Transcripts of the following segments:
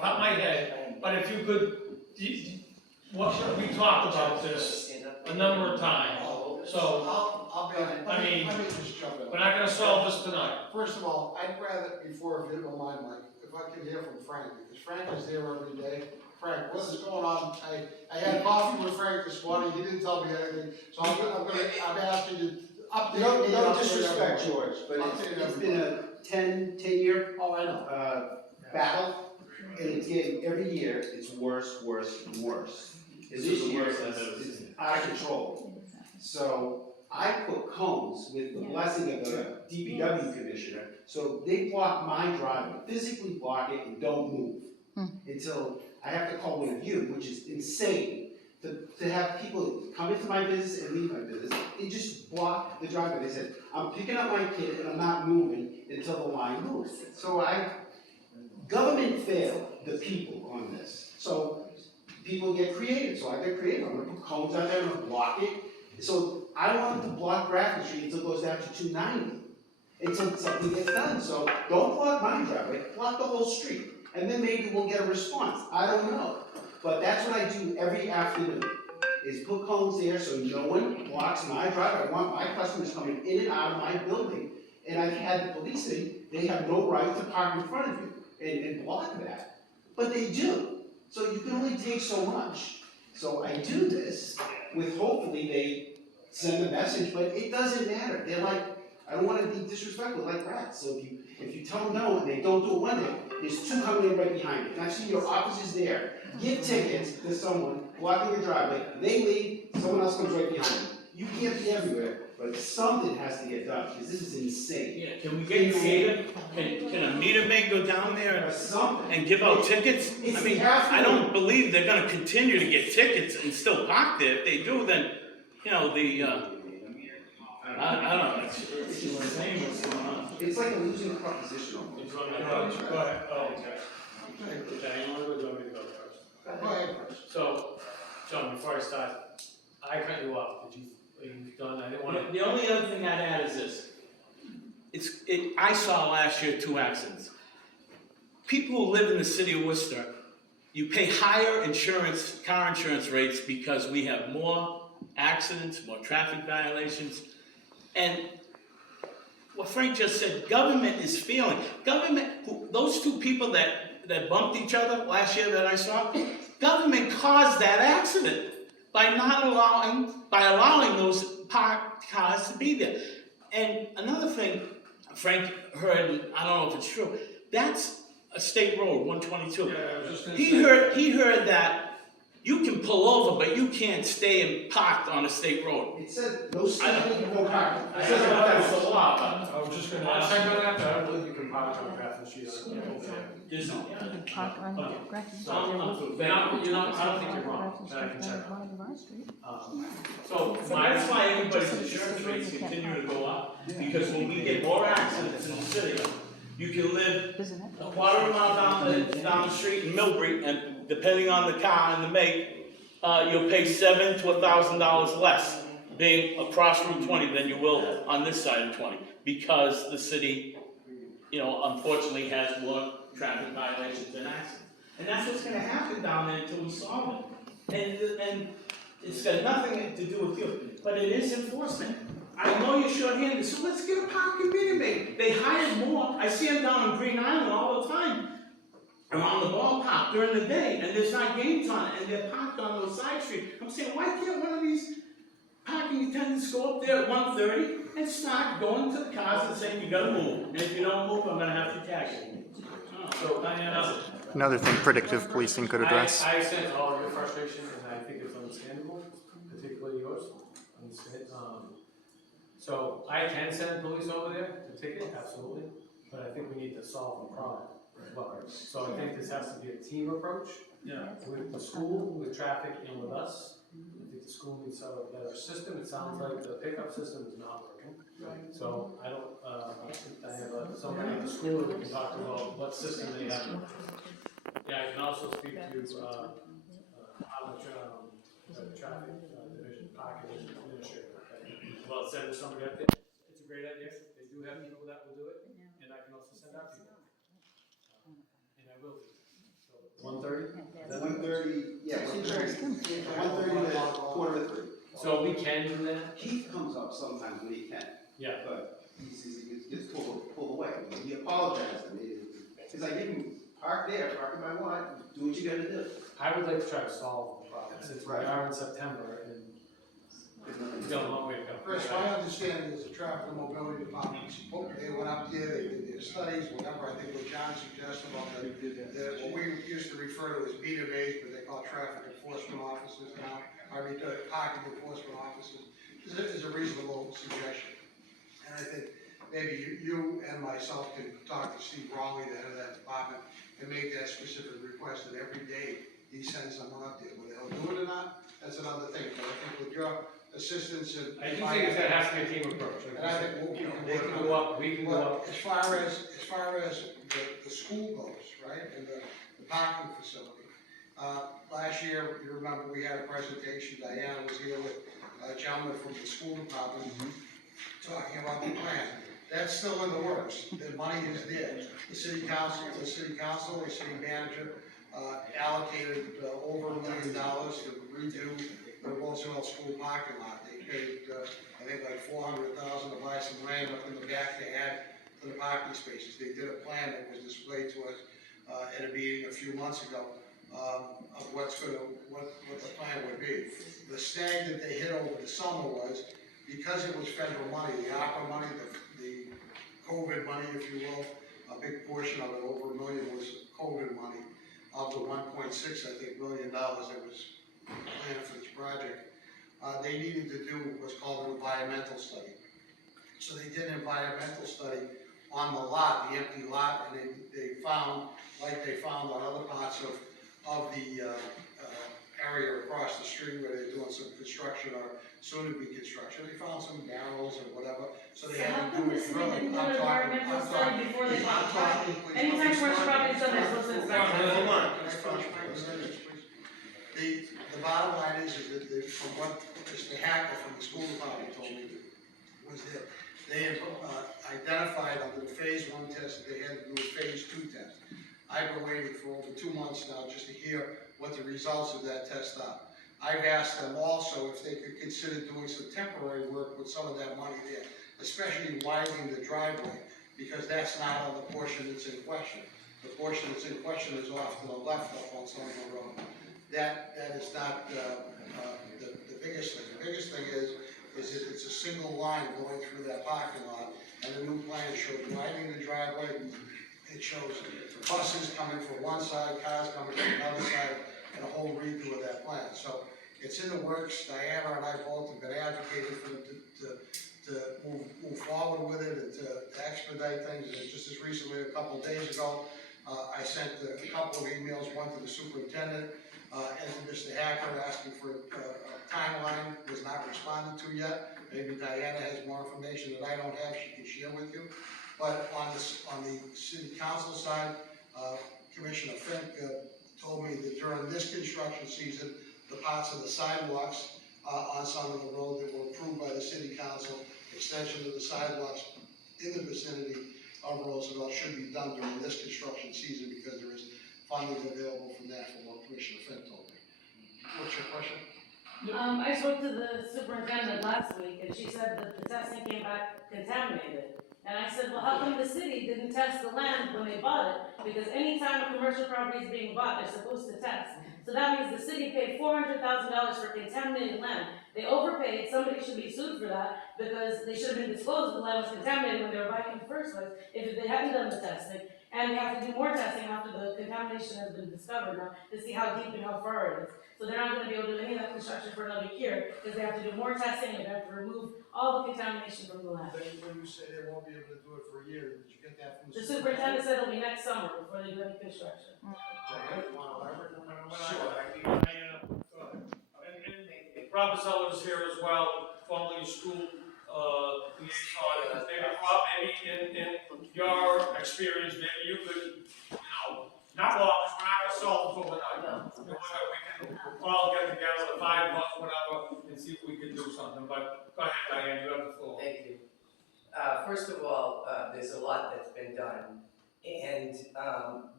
top of my head, but if you could, we talked about this a number of times. So, Let me just jump in. we're not gonna solve this tonight. First of all, I'd rather, before, if you don't mind, Mike, if I could hear from Frank, because Frank is there every day. Frank, what is going on? I had coffee with Frank this morning, he didn't tell me anything, so I'm asking you to update me. No disrespect, George, but it's been a 10-year Oh, I know. battle, and it's getting, every year, it's worse, and worse. This year, it's out of control. So I put cones with the blessing of the DPW commissioner, so they block my driveway, physically block it and don't move until I have to call one of you, which is insane, to have people come into my business and leave my business. They just block the driveway. They said, I'm picking up my kid and I'm not moving until the line moves. So government failed the people on this. So people get creative, so I get creative. I'm gonna put cones out there, I'm gonna block it. So I wanted to block Grafton Street until it goes down to 290, until something gets done. So don't block my driveway, block the whole street. And then maybe we'll get a response, I don't know. But that's what I do every afternoon, is put cones there so no one blocks my driveway. I want my customers coming in and out of my building. And I've had the police say, they have no right to park in front of you and block that. But they do. So you can only take so much. So I do this with, hopefully they send a message, but it doesn't matter. They're like, I don't want to be disrespectful, like rats. So if you tell them no and they don't do it one day, there's two coming in right behind you. And actually your office is there. Give tickets to someone blocking your driveway. They leave, someone else comes right behind you. You can't be everywhere, but something has to get done because this is insane. Yeah, can we get creative? Can a meter maid go down there and give out tickets? I mean, I don't believe they're gonna continue to get tickets and still park there. If they do, then, you know, I don't know, it's insane what's going on. It's like a losing proposition. Go ahead. Oh, okay. Okay, you wanna go, do you want me to go first? Go ahead first. So, John, before I start, I cut you off. Are you done? I didn't want to. The only other thing I'd add is this. I saw last year 2 accidents. People who live in the city of Worcester, you pay higher car insurance rates because we have more accidents, more traffic violations. And what Frank just said, government is failing. Those 2 people that bumped each other last year that I saw, government caused that accident by allowing those parked cars to be there. And another thing Frank heard, and I don't know if it's true, that's a state road, 122. Yeah, I was just gonna say. He heard that you can pull over, but you can't stay and park on a state road. It said no speeding, no parking. I don't know if that's a law, I was just going to ask. I don't believe you can park on Grafton Street. there's no. You can park on Grafton Street. I don't think you're wrong. But I can check. So That's why everybody's insurance rates continue to go up, because when we get more accidents in the city, you can live Isn't it? a quarter of a mile down the street in Millbury, and depending on the car and the make, you'll pay $700 to $1,000 less being across Route 20 than you will on this side of 20, because the city, unfortunately has more traffic violations and accidents. And that's what's going to happen down there until we solve it. And it's got nothing to do with you, but it is enforcement. I know you're short-handed, so let's get a parking meter maid. They hired more. I see them down on Green Island all the time, around the ballpark during the day, and there's not games on it, and they're parked on those side streets. I'm saying, why can't one of these parking attendants go up there at 1:30 and start going to the cars and saying, you gotta move, and if you don't move, I'm gonna have to tag you. So, Another thing predictive policing could address. I sense all of your frustration, and I think it's understandable, particularly yours. So I can send police over there to ticket, absolutely, but I think we need to solve the problem as well. So I think this has to be a team approach. Yeah. With the school, with traffic, and with us. I think the school needs a better system. It sounds like the pickup system is not working. So I don't, I have somebody at the school that we can talk about what system they have. Yeah, I can also speak to the traffic division, parking administrator. Well, send somebody up there. It's a great idea. They do have people that will do it, and I can also send out people. And I will do. So 1:30, yeah, 1:30, 1:30 to 2:45. So we can do that? Keith comes up sometimes when he can. Yeah. But he says he gets pulled away. He apologized to me, because I didn't park there, park if I want, do what you gotta do. I would like to try to solve the problem, since we are in September and we've got a long way to go. Chris, my understanding is the traffic and mobility department, they went up there, they did their studies, whatever, I think what John suggested about what we used to refer to as meter bays, but they call traffic enforcement officers now, parking enforcement officers, is a reasonable suggestion. And I think maybe you and myself can talk to Steve Raleigh, the head of that department, and make that specific request that every day he sends someone up there. Whether they'll do it or not, that's another thing, but I think with your assistance and. I do think it's gonna have to be a team approach. Like And I think we'll, they can go up, we can go but up. as far as the school goes, right, and the parking facility, last year, you remember, we had a presentation, Diana was here with a gentleman from the school department talking about the plan. That's still in the works, the money is there. The city council, the city manager, allocated over $1 million to redo the Roosevelt School parking lot. They paid, I think like $400,000 to buy some land up in the back to add to the parking spaces. They did a plan that was displayed to us at a meeting a few months ago of what the plan would be. The snag that they hit over the summer was, because it was federal money, the ARPA money, the COVID money, if you will, a big portion of it, over $1 million, was COVID money. Of the 1.6, I think, $1 million that was planned for this project, they needed to do what's called an environmental study. So they did an environmental study on the lot, the empty lot, and they found, like they found on other parts of the area across the street where they're doing some construction or soon to be construction, they found some barrels or whatever, so they had to do it really. How come the city didn't do an environmental study before they bought the property? Anytime commercial property is done, they're supposed to inspect it. The bottom line is that from what Mr. Hacker from the school department told me, was that they had identified under the phase 1 test that they had to do a phase 2 test. I've been waiting for over 2 months now just to hear what the results of that test are. I've asked them also if they could consider doing some temporary work with some of that money there, especially widening the driveway, because that's not on the portion that's in question. The portion that's in question is off to the left up on Summer Road. That is not the biggest thing. The biggest thing is that it's a single line going through that parking lot, and the new plan shows widening the driveway. It shows buses coming from one side, cars coming from another side, and a whole redo of that plan. So it's in the works. Diana and I both have been advocating for them to move forward with it and to expedite things. And just as recently, a couple of days ago, I sent a couple of emails, one to the superintendent and to Mr. Hacker, asking for a timeline. Was not responded to yet. Maybe Diana has more information that I don't have, she can share with you. But on the city council side, Commissioner Fink told me that during this construction season, the parts of the sidewalks on Summer Road that were approved by the city council, extension of the sidewalks in the vicinity of Roosevelt should be done during this construction season, because there is funding available from that, from what Commissioner Fink told me. What's your question? I spoke to the superintendent last week, and she said that the testing came back contaminated. And I said, well, how come the city didn't test the land when they bought it? Because anytime a commercial property is being bought, they're supposed to test. So that means the city paid $400,000 for contaminated land. They overpaid, somebody should be sued for that, because they should have been disclosed the land was contaminated when they were buying it in the first place, if they hadn't done the testing. And we have to do more testing after the contamination has been discovered now, to see how deep and how far it is. So they're not gonna be able to do any of that construction for another year, because they have to do more testing, and they have to remove all the contamination from the land. When you say they won't be able to do it for a year, did you get that from The superintendent said it'll be next summer before they do any construction. Robert Sellers is here as well, formerly school liaison. Maybe in your experience, maybe you could, not long, because we're not gonna solve it overnight. We can all get together, the 5 months, whatever, and see if we can do something. But go ahead, Diane, you have the floor. Thank you. First of all, there's a lot that's been done, and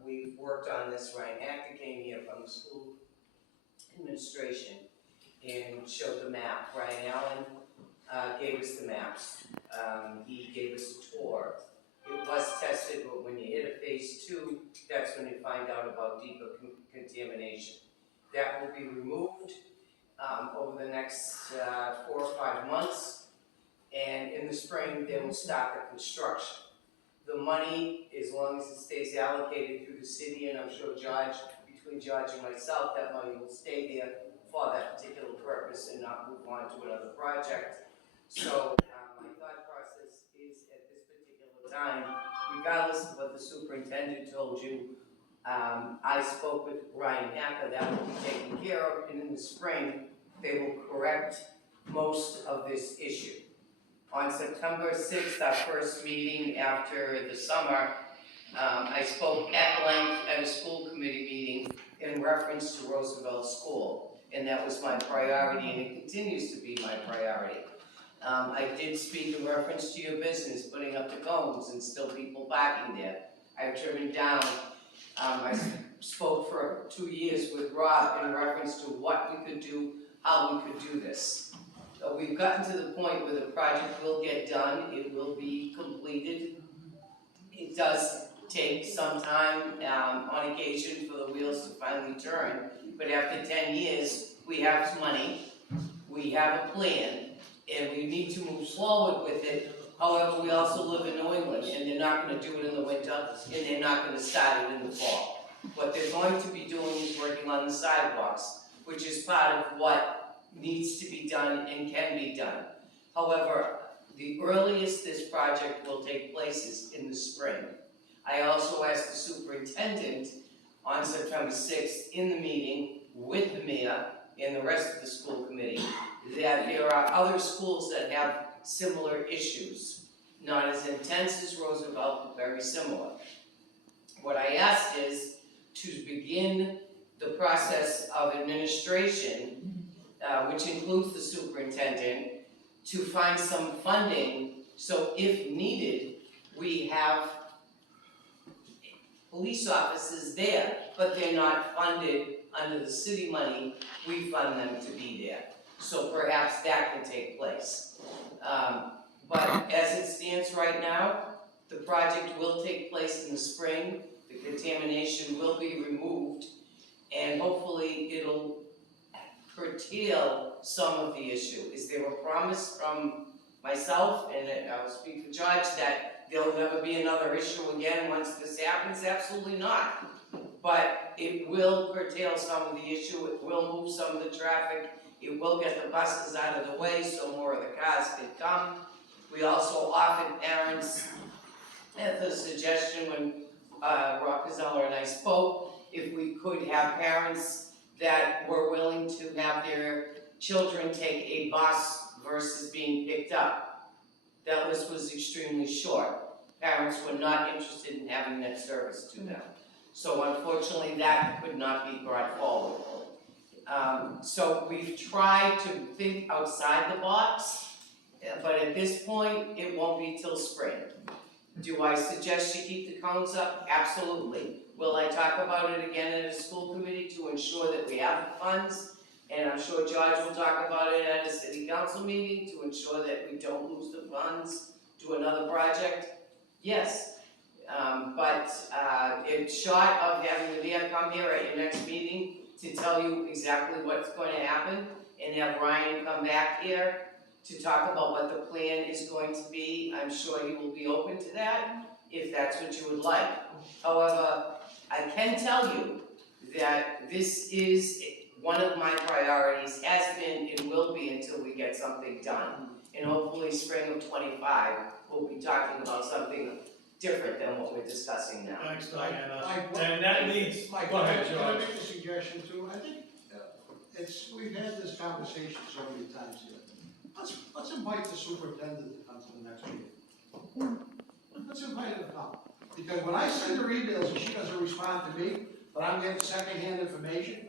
we've worked on this. Ryan Hacker came here from administration and showed the map. Brian Allen gave us the maps. He gave us a tour. It was tested, but when you hit a phase 2, that's when you find out about deeper contamination. That will be removed over the next 4 or 5 months, and in the spring, they will start the construction. The money, as long as it stays allocated through the city, and I'm sure between George and myself, that money will stay there for that particular purpose and not move on to another project. So my thought process is at this particular time, regardless of what the superintendent told you, I spoke with Ryan Hacker, that will be taken care of, and in the spring, they will correct most of this issue. On September 6th, our first meeting after the summer, I spoke at length at a school committee meeting in reference to Roosevelt School, and that was my priority, and it continues to be my priority. I did speak in reference to your business, putting up the cones and still people parking there. I've driven down, I spoke for 2 years with Rob in reference to what we could do, how we could do this. We've gotten to the point where the project will get done, it will be completed. It does take some time on occasion for the wheels to finally turn, but after 10 years, we have money, we have a plan, and we need to move forward with it. However, we also live in New England, and they're not gonna do it in the winter, and they're not gonna start it in the fall. What they're going to be doing is working on the sidewalks, which is part of what needs to be done and can be done. However, the earliest this project will take place is in the spring. I also asked the superintendent on September 6th in the meeting with the mayor and the rest of the school committee that there are other schools that have similar issues. Not as intense as Roosevelt, but very similar. What I asked is to begin the process of administration, which includes the superintendent, to find some funding, so if needed, we have police officers there, but they're not funded under the city money, we fund them to be there. So perhaps that can take place. But as it stands right now, the project will take place in the spring, the contamination will be removed, and hopefully it'll curtail some of the issue. Is there a promise from myself, and I'll speak for George, that there'll never be another issue again once this happens? Absolutely not. But it will curtail some of the issue, it will move some of the traffic, it will get the buses out of the way so more of the cars can come. We also offered parents, at the suggestion when Rockefeller and I spoke, if we could have parents that were willing to have their children take a bus versus being picked up. That list was extremely short. Parents were not interested in having that service to them. So unfortunately, that could not be brought forward. So we've tried to think outside the box, but at this point, it won't be till spring. Do I suggest you keep the cones up? Absolutely. Will I talk about it again at a school committee to ensure that we have the funds? And I'm sure George will talk about it at a city council meeting to ensure that we don't lose the funds to another project? Yes. But it's short of having the mayor come here at your next meeting to tell you exactly what's going to happen and have Ryan come back here to talk about what the plan is going to be. I'm sure he will be open to that if that's what you would like. However, I can tell you that this is one of my priorities, has been and will be until we get something done. And hopefully spring of '25, we'll be talking about something different than what we're discussing now. Thanks, Diana. Mike, And that leads, Mike, go ahead, can I George. make a suggestion too? I think we've had this conversation so many times here. Let's invite the superintendent to come to the next meeting. Let's invite her to come. Because when I send her emails and she doesn't respond to me, but I'm getting secondhand information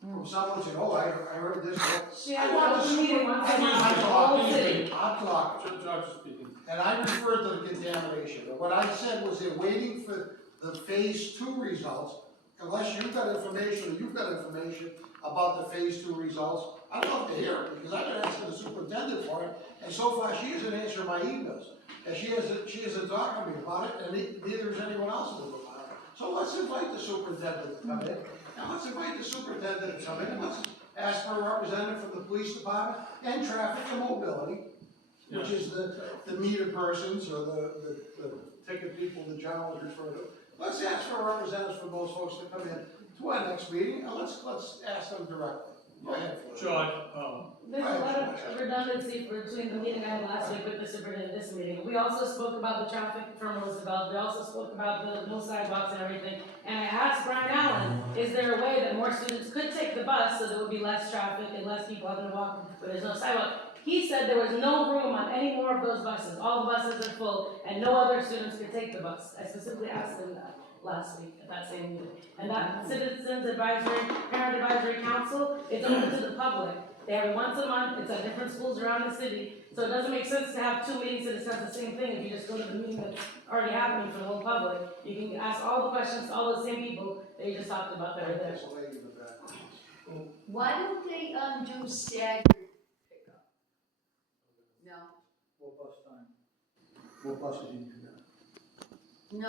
from someone saying, oh, I heard this. She I has want a the whole meeting once a month I'm for the whole talking, city. I'm talking. George is speaking. And I referred to the contamination, but what I said was they're waiting for the phase 2 results, unless you've got information, or you've got information about the phase 2 results, I'd love to hear it, because I've been asking the superintendent for it, and so far she hasn't answered my emails. And she hasn't talked to me about it, and neither has anyone else knew about it. So let's invite the superintendent to come in, and let's invite the superintendent to come in, and let's ask for a representative from the police department and traffic and mobility, which is the meter persons or the ticket people the journalists refer to. Let's ask for representatives from those folks to come in to our next meeting, and let's ask them directly. Go ahead, Floyd. John, There's a lot of redundancy between the meeting I had last week with the superintendent and this meeting. We also spoke about the traffic from Roosevelt, we also spoke about the no sidewalks and everything. And I asked Brian Allen, is there a way that more students could take the bus so there would be less traffic and less people having to walk where there's no sidewalk? He said there was no room on any more of those buses, all the buses are full, and no other students could take the bus. I specifically asked him that last week at that same meeting. And that Citizens Advisory, Parent Advisory Council, it's open to the public. They have it once a month, it's at different schools around the city, so it doesn't make sense to have 2 meetings to discuss the same thing if you just go to the meeting that's already happening for the whole public. You can ask all the questions to all those same people that you just talked about that are there. There's a lady in the back. Why don't they, do staggered pickup? No? What bus time? What buses you do now?